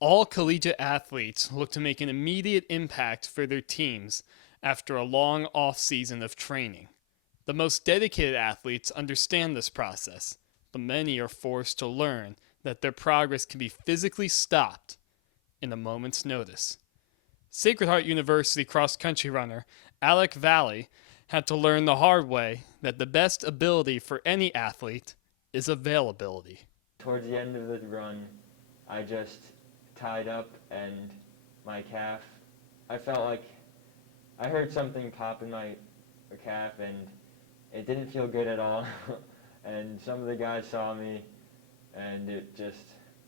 All collegiate athletes look to make an immediate impact for their teams after a long off-season of training. The most dedicated athletes understand this process, but many are forced to learn that their progress can be physically stopped in a moment's notice. Sacred Heart University cross-country runner Alec Valle had to learn the hard way that the best ability for any athlete is availability. Towards the end of the run, I just tied up and my calf, I felt like I heard something pop in my calf and it didn't feel good at all. And some of the guys saw me and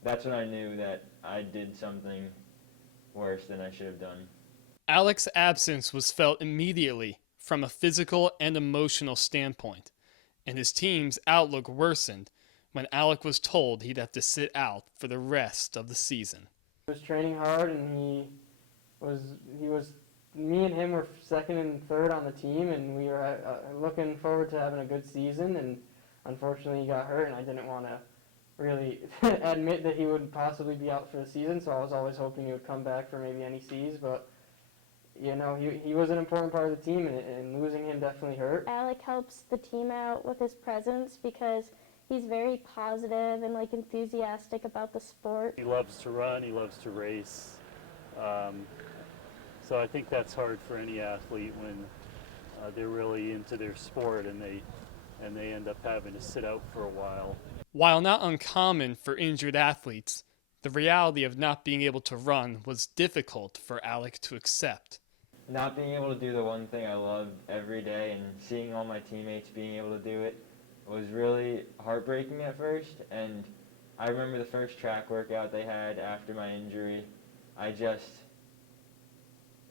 that's when I knew that I did something worse than I should have done. Alec's absence was felt immediately from a physical and emotional standpoint, and his team's outlook worsened when Alec was told he'd have to sit out for the rest of the season. He was training hard, and me and him were second and third on the team, and we were looking forward to having a good season, and unfortunately he got hurt, and I didn't want to really admit that he would possibly be out for the season, so I was always hoping he would come back for maybe NECs, but you know, he was an important part of the team, and losing him definitely hurt. Alec helps the team out with his presence because he's very positive and enthusiastic about the sport. He loves to run, he loves to race. So I think that's hard for any athlete when they're really into their sport and they end up having to sit out for a while. While not uncommon for injured athletes, the reality of not being able to run was difficult for Alec to accept. Not being able to do the one thing I loved every day and seeing all my teammates being able to do it was really heartbreaking at first. And I remember the first track workout they had after my injury. It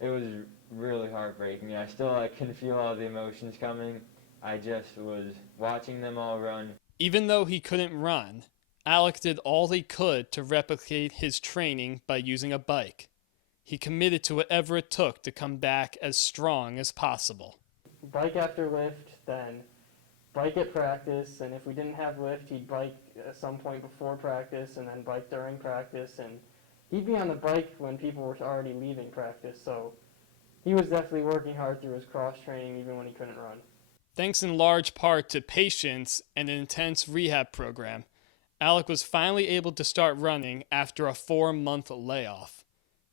was really heartbreaking. I still can feel all the emotions coming. I just was watching them all run. Even though he couldn't run, Alec did all he could to replicate his training by using a bike. He committed to whatever it took to come back as strong as possible. Bike after lift, then bike at practice, and if we didn't have lift, he'd bike at some point before practice, and then bike during practice, and he'd be on the bike when people were already leaving practice, so he was definitely working hard through his cross-training even when he couldn't run. Thanks in large part to patience and an intense rehab program, Alec was finally able to start running after a 4-month layoff.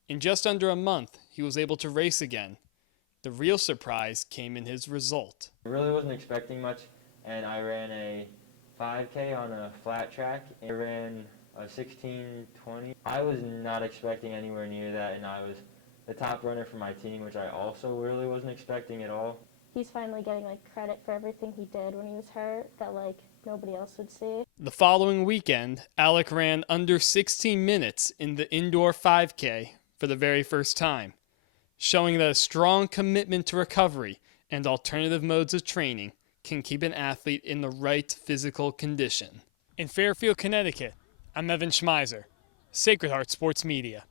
In just under a month, he was able to race again. The real surprise came in his result. I really wasn't expecting much, and I ran a 5K on a flat track. I ran a 16:20. I was not expecting anywhere near that, and I was the top runner for my team, which I also really wasn't expecting at all. He's finally getting credit for everything he did when he was hurt that nobody else would see. The following weekend, Alec ran under 16 minutes in the indoor 5K for the very first time, showing that a strong commitment to recovery and alternative modes of training can keep an athlete in the right physical condition. In Fairfield, Connecticut, I'm Evan Schmeiser, Sacred Heart Sports Media.